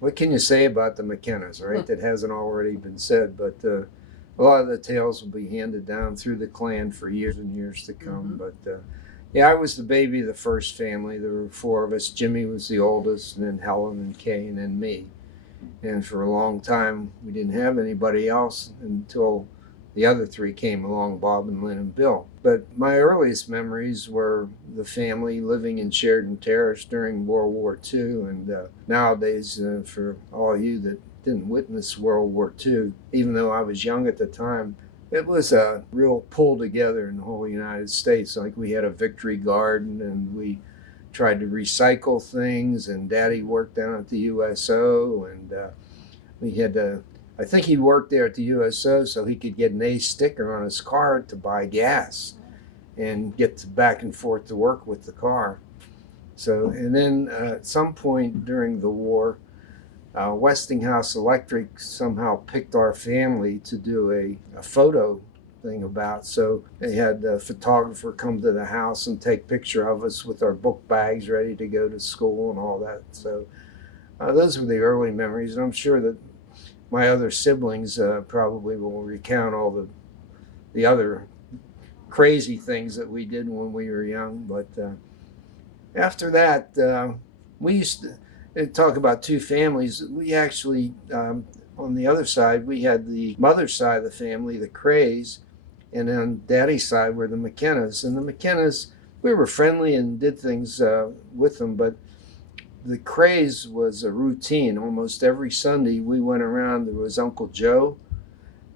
what can you say about the McKennas, right? That hasn't already been said, but a lot of the tales will be handed down through the clan for years and years to come. But yeah, I was the baby of the first family. There were four of us. Jimmy was the oldest, and then Helen and Kay, and then me. And for a long time, we didn't have anybody else until the other three came along, Bob and Lynn and Bill. But my earliest memories were the family living in Sheridan Terrace during World War II. And nowadays, for all you that didn't witness World War II, even though I was young at the time, it was a real pull together in the whole United States. Like, we had a victory garden, and we tried to recycle things, and Daddy worked down at the USO, and we had to, I think he worked there at the USO so he could get an A sticker on his car to buy gas and get back and forth to work with the car. So, and then at some point during the war, Westinghouse Electric somehow picked our family to do a photo thing about. So they had a photographer come to the house and take a picture of us with our book bags ready to go to school and all that. So those were the early memories. And I'm sure that my other siblings probably will recount all the other crazy things that we did when we were young. But after that, we used to talk about two families. We actually, on the other side, we had the mother's side of the family, the Crays, and on Daddy's side were the McKennas. And the McKennas, we were friendly and did things with them, but the Crays was a routine. Almost every Sunday we went around. There was Uncle Joe,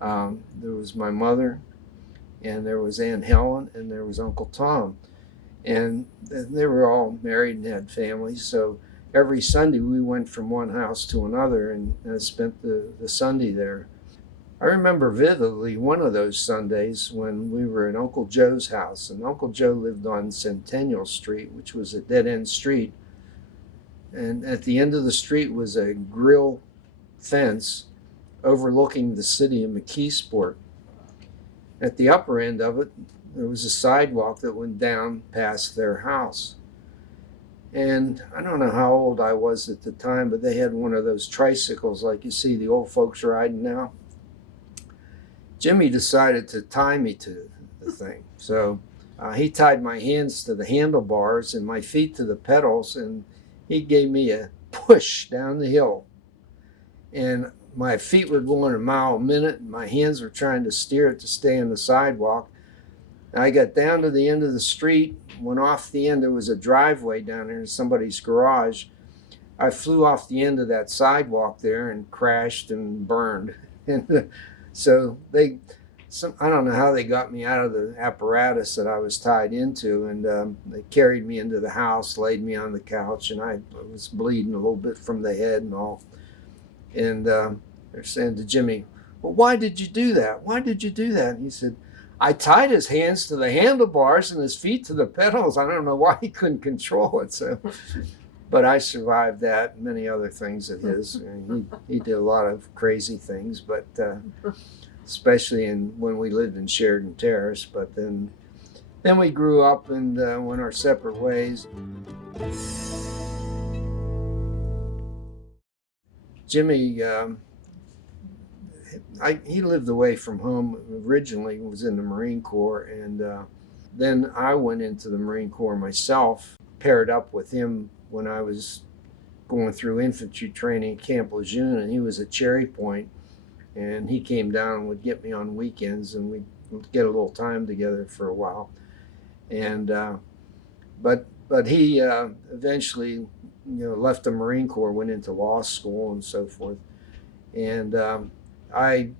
there was my mother, and there was Aunt Helen, and there was Uncle Tom. And they were all married and had families, so every Sunday we went from one house to another and spent the Sunday there. I remember vividly one of those Sundays when we were at Uncle Joe's house, and Uncle Joe lived on Centennial Street, which was a dead-end street. And at the end of the street was a grill fence overlooking the city of McKeesport. At the upper end of it, there was a sidewalk that went down past their house. And I don't know how old I was at the time, but they had one of those tricycles like you see the old folks riding now. Jimmy decided to tie me to the thing. So he tied my hands to the handlebars and my feet to the pedals, and he gave me a push down the hill. And my feet were going a mile a minute, and my hands were trying to steer it to stay on the sidewalk. I got down to the end of the street, went off the end. There was a driveway down there in somebody's garage. I flew off the end of that sidewalk there and crashed and burned. And so I don't know how they got me out of the apparatus that I was tied into, and they carried me into the house, laid me on the couch, and I was bleeding a little bit from the head and all. And they're saying to Jimmy, "Well, why did you do that? Why did you do that?" And he said, "I tied his hands to the handlebars and his feet to the pedals. I don't know why he couldn't control it." So, but I survived that and many other things of his. And he did a lot of crazy things, but especially when we lived in Sheridan Terrace. But then we grew up and went our separate ways. Jimmy, he lived away from home originally, was in the Marine Corps, and then I went into the Marine Corps myself, paired up with him when I was going through infantry training at Camp Lejeune, and he was at Cherry Point, and he came down and would get me on weekends, and we'd get a little time together for a while. And but he eventually, left the Marine Corps, went into law school and so forth, and I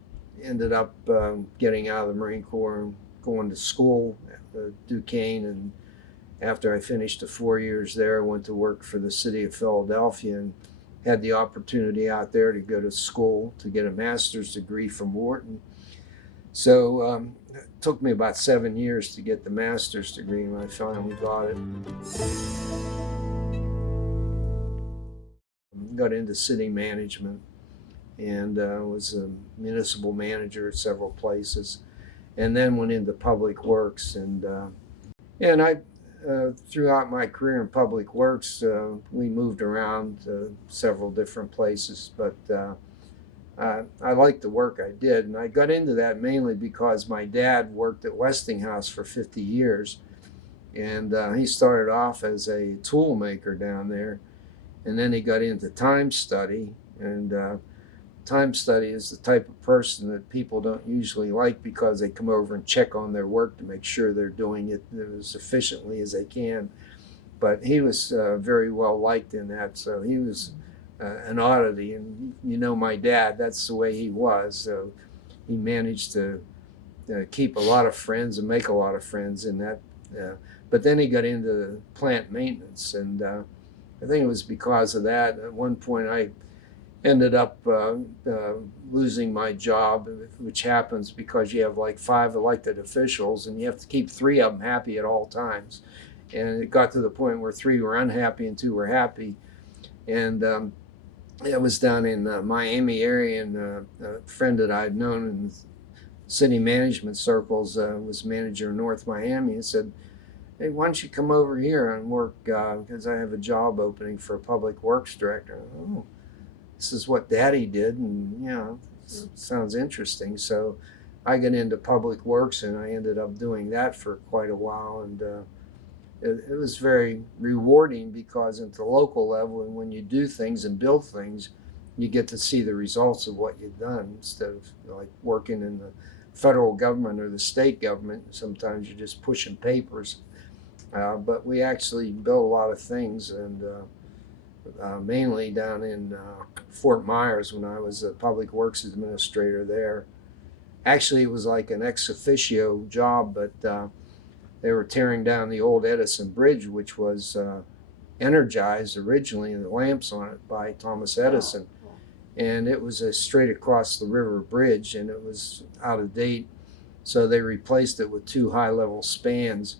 ended up getting out of the Marine Corps and going to school at Duquesne, and after I finished the 4 years there, I went to work for the city of Philadelphia and had the opportunity out there to go to school to get a master's degree from Wharton. So it took me about 7 years to get the master's degree, and I finally got it. Got into city management and was a municipal manager at several places, and then went into public works. And throughout my career in public works, we moved around to several different places, but I liked the work I did, and I got into that mainly because my dad worked at Westinghouse for 50 years, and he started off as a tool maker down there, and then he got into time study, and time study is the type of person that people don't usually like because they come over and check on their work to make sure they're doing it as efficiently as they can. But he was very well liked in that, so he was an oddity. And you know, my dad, that's the way he was. So he managed to keep a lot of friends and make a lot of friends in that. But then he got into plant maintenance, and I think it was because of that. At one point, I ended up losing my job, which happens because you have like 5 elected officials and you have to keep 3 of them happy at all times. And it got to the point where 3 were unhappy and 2 were happy. And it was down in Miami area, and a friend that I'd known in city management circles was manager in North Miami, and said, "Hey, why don't you come over here and work, because I have a job opening for a public works director." Oh, this is what Daddy did, and sounds interesting. So I got into public works, and I ended up doing that for quite a while, and it was very rewarding because at the local level, and when you do things and build things, you get to see the results of what you've done instead of like working in the federal government or the state government. Sometimes you're just pushing papers, but we actually built a lot of things, and mainly down in Fort Myers when I was a public works administrator there. Actually, it was like an ex officio job, but they were tearing down the old Edison Bridge, which was energized originally, and the lamps on it by Thomas Edison. And it was a straight across the river bridge, and it was out of date. So they replaced it with 2 high-level spans.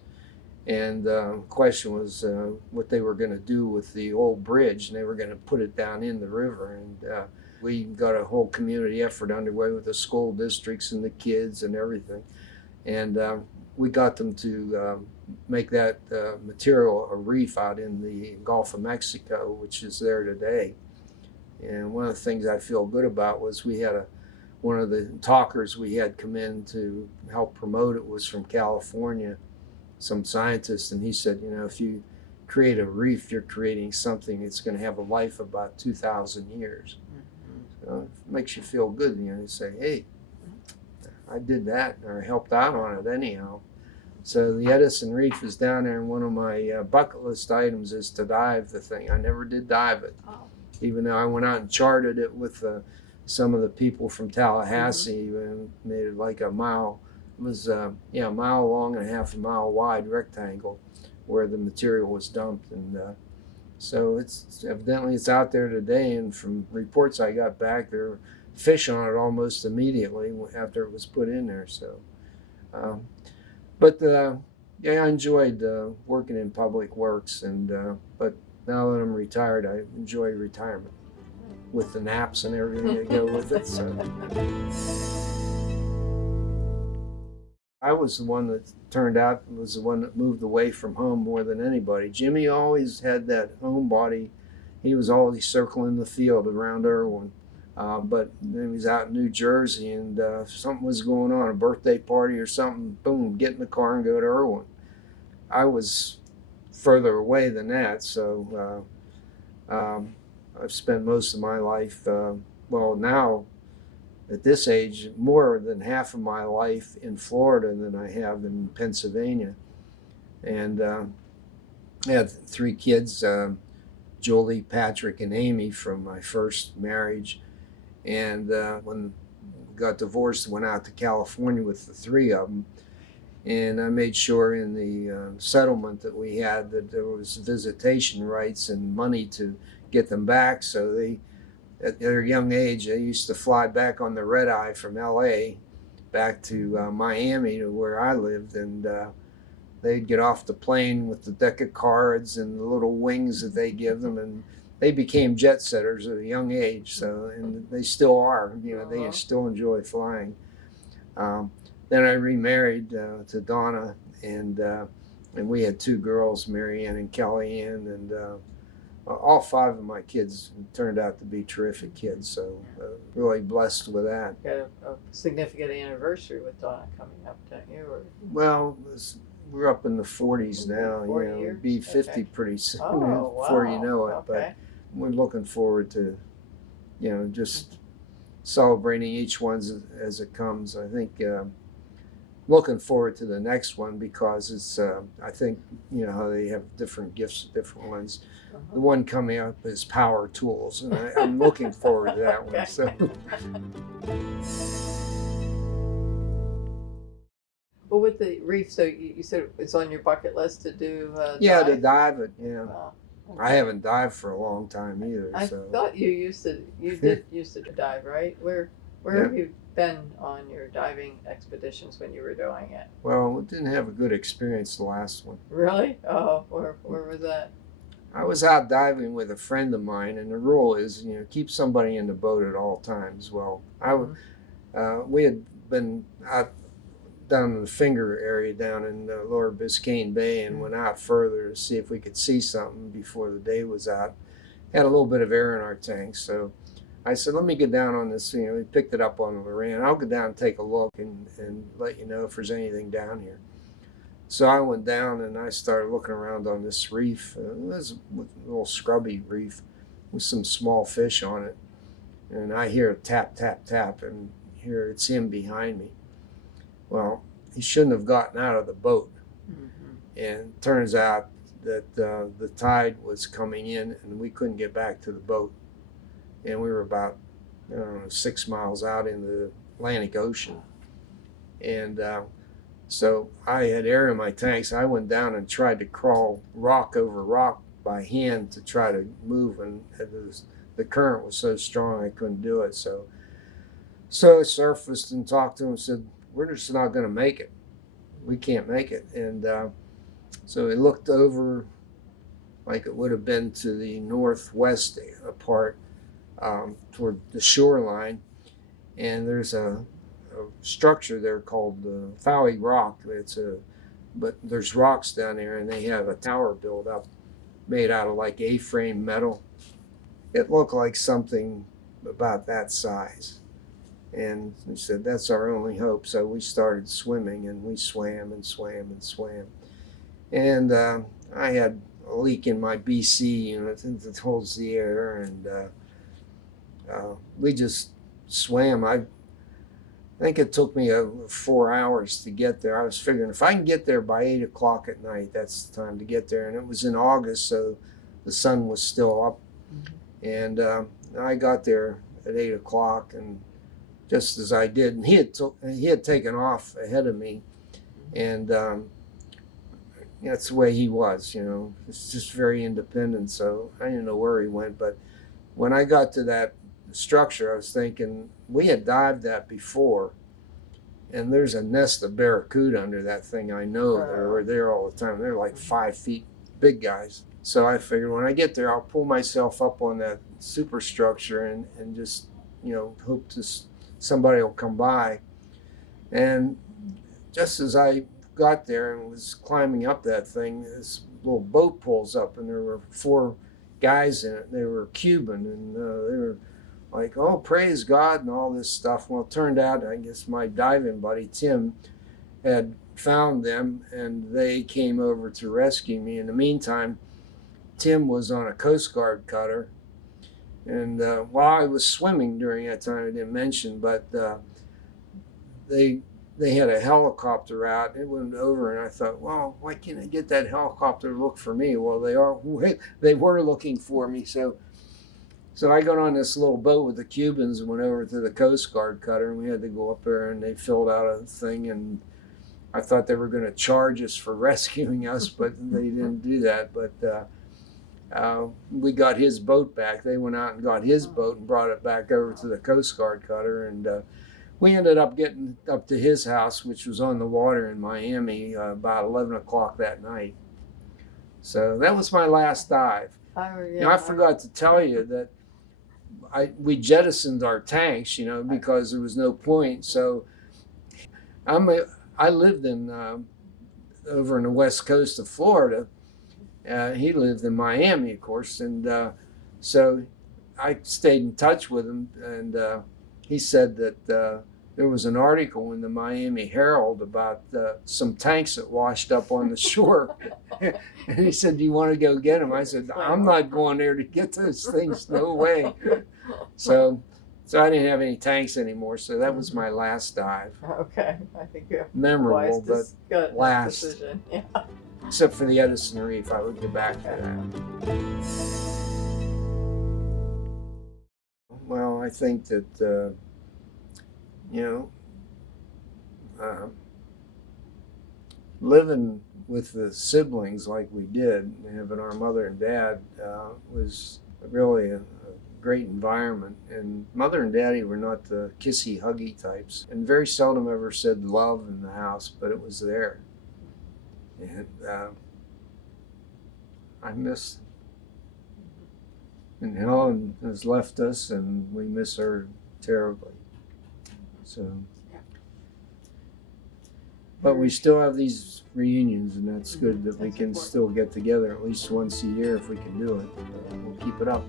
And the question was what they were going to do with the old bridge, and they were going to put it down in the river. And we got a whole community effort underway with the school districts and the kids and everything. And we got them to make that material a reef out in the Gulf of Mexico, which is there today. And one of the things I feel good about was we had one of the talkers we had come in to help promote it was from California, some scientist, and he said, if you create a reef, you're creating something that's going to have a life of about 2,000 years. So it makes you feel good, you say, hey, I did that, or helped out on it anyhow. So the Edison Reef is down there, and one of my bucket list items is to dive the thing. I never did dive it, even though I went out and charted it with some of the people from Tallahassee and made it like a mile. It was a mile long and half a mile wide rectangle where the material was dumped, and so it's evidently it's out there today. And from reports I got back, there were fish on it almost immediately after it was put in there. So, I enjoyed working in public works, and but now that I'm retired, I enjoy retirement with the naps and everything that go with it. So. I was the one that was the one that moved away from home more than anybody. Jimmy always had that homebody. He was always circling the field around Irwin. But then he was out in New Jersey, and something was going on, a birthday party or something, boom, get in the car and go to Irwin. I was further away than that, so I've spent most of my life, now, at this age, more than half of my life in Florida than I have in Pennsylvania. And I had 3 kids, Julie, Patrick, and Amy from my first marriage. And when we got divorced, went out to California with the 3 of them. And I made sure in the settlement that we had that there was visitation rights and money to get them back. So at their young age, they used to fly back on the red eye from LA back to Miami to where I lived, and they'd get off the plane with the deck of cards and the little wings that they give them, and they became jet setters at a young age. So, and they still are, they still enjoy flying. Then I remarried to Donna, and And we had two girls, Marianne and Kellyanne, and all five of my kids turned out to be terrific kids. So really blessed with that. Got a significant anniversary with Donna coming up, don't you? Or Well, we're up in the 40s now. 40 you know, years? be 50 Okay. pretty soon Oh, before you wow. know it. Okay. But we're looking forward to, just celebrating each one as it comes. I think looking forward to the next one because it's. I think how they have different gifts, different ones. Uh-huh. The one coming up is power tools, and I'm looking forward to that one. Okay. So. Well, with the reef, so you said it's on your bucket list to do. Yeah, to dive? dive it. Yeah, Wow. I Okay. haven't dived for a long time either. I So thought you did used to dive, right? Where Yeah. have you been on your diving expeditions when you were doing it? well, we didn't have a good experience the last one. Really? Oh, where was that? I was out diving with a friend of mine, and the rule is, keep somebody in the boat at all times. Well, we had been out down in the Finger area down in Lower Biscayne Bay and went out further to see if we could see something before the day was out. Had a little bit of air in our tanks, so I said, let me get down on this. We picked it up on the Loran. I'll go down and take a look and let you know if there's anything down here. So I went down and I started looking around on this reef. It was a little scrubby reef with some small fish on it. And I hear a tap, tap, tap, and here it's him behind me. Well, he shouldn't have gotten out of the boat. Mm-hmm. And it turns out that the tide was coming in and we couldn't get back to the boat. And we were about 6 miles out in the Atlantic Ocean. And so I had air in my tanks. I went down and tried to crawl rock over rock by hand to try to move, and the current was so strong I couldn't do it. So I surfaced and talked to him and said, we're just not going to make it. We can't make it. And so he looked over like it would have been to the northwest part toward the shoreline, and there's a structure there called Fowey Rock. But there's rocks down there, and they have a tower built up made out of like A-frame metal. It looked like something about that size. And we said, that's our only hope. So we started swimming, and we swam and swam and swam. And I had a leak in my BC unit that holds the air, and we just swam. I think it took me 4 hours to get there. I was figuring if I can get there by 8 o'clock at night, that's the time to get there. And it was in August, so the sun was still up. Mm-hmm. And I got there at 8 o'clock, and just as I did, and he had taken off ahead of me, and that's the way he was. It's just very independent. So I didn't know where he went, but when I got to that structure, I was thinking we had dived that before, and there's a nest of barracuda under that thing. I know they were there all the time. They're like 5 feet, big guys. So I figured when I get there, I'll pull myself up on that superstructure and just hope somebody will come by. And just as I got there and was climbing up that thing, this little boat pulls up, and there were 4 guys in it. They were Cuban, and they were like, oh, praise God, and all this stuff. Well, it turned out, I guess my diving buddy, Tim, had found them, and they came over to rescue me. In the meantime, Tim was on a Coast Guard cutter, and while I was swimming during that time, I didn't mention, but they had a helicopter out. It went over, and I thought, well, why can't I get that helicopter to look for me? Well, they were looking for me, so I got on this little boat with the Cubans and went over to the Coast Guard cutter, and we had to go up there, and they filled out a thing, and I thought they were going to charge us for rescuing us, but they didn't do that. But we got his boat back. They went out and got his boat and brought it back over to the Coast Guard cutter, and we ended up getting up to his house, which was on the water in Miami, about 11 o'clock that night. So that was my last dive. I forgot to tell you that we jettisoned our tanks, because there was no point. So I lived in over on the west coast of Florida. He lived in Miami, of course, and so I stayed in touch with him, and he said that there was an article in the Miami Herald about some tanks that washed up on the shore. And he said, "Do you want to go get them?" I said, "I'm not going there to get those things. No way." So I didn't have any tanks anymore. So that was my last dive. Okay, I think you're Memorable, but good last. decision. Yeah. Except for the Edison Reef, I would go back to that. Well, I think that, living with the siblings like we did, having our mother and dad, was really a great environment. And mother and daddy were not the kissy, huggy types, and very seldom ever said love in the house, but it was there. And I miss them. And Helen has left us, and we miss her terribly. So, but we still have these reunions, and that's good that we can still get together at least once a year if we can do it. We'll keep it up.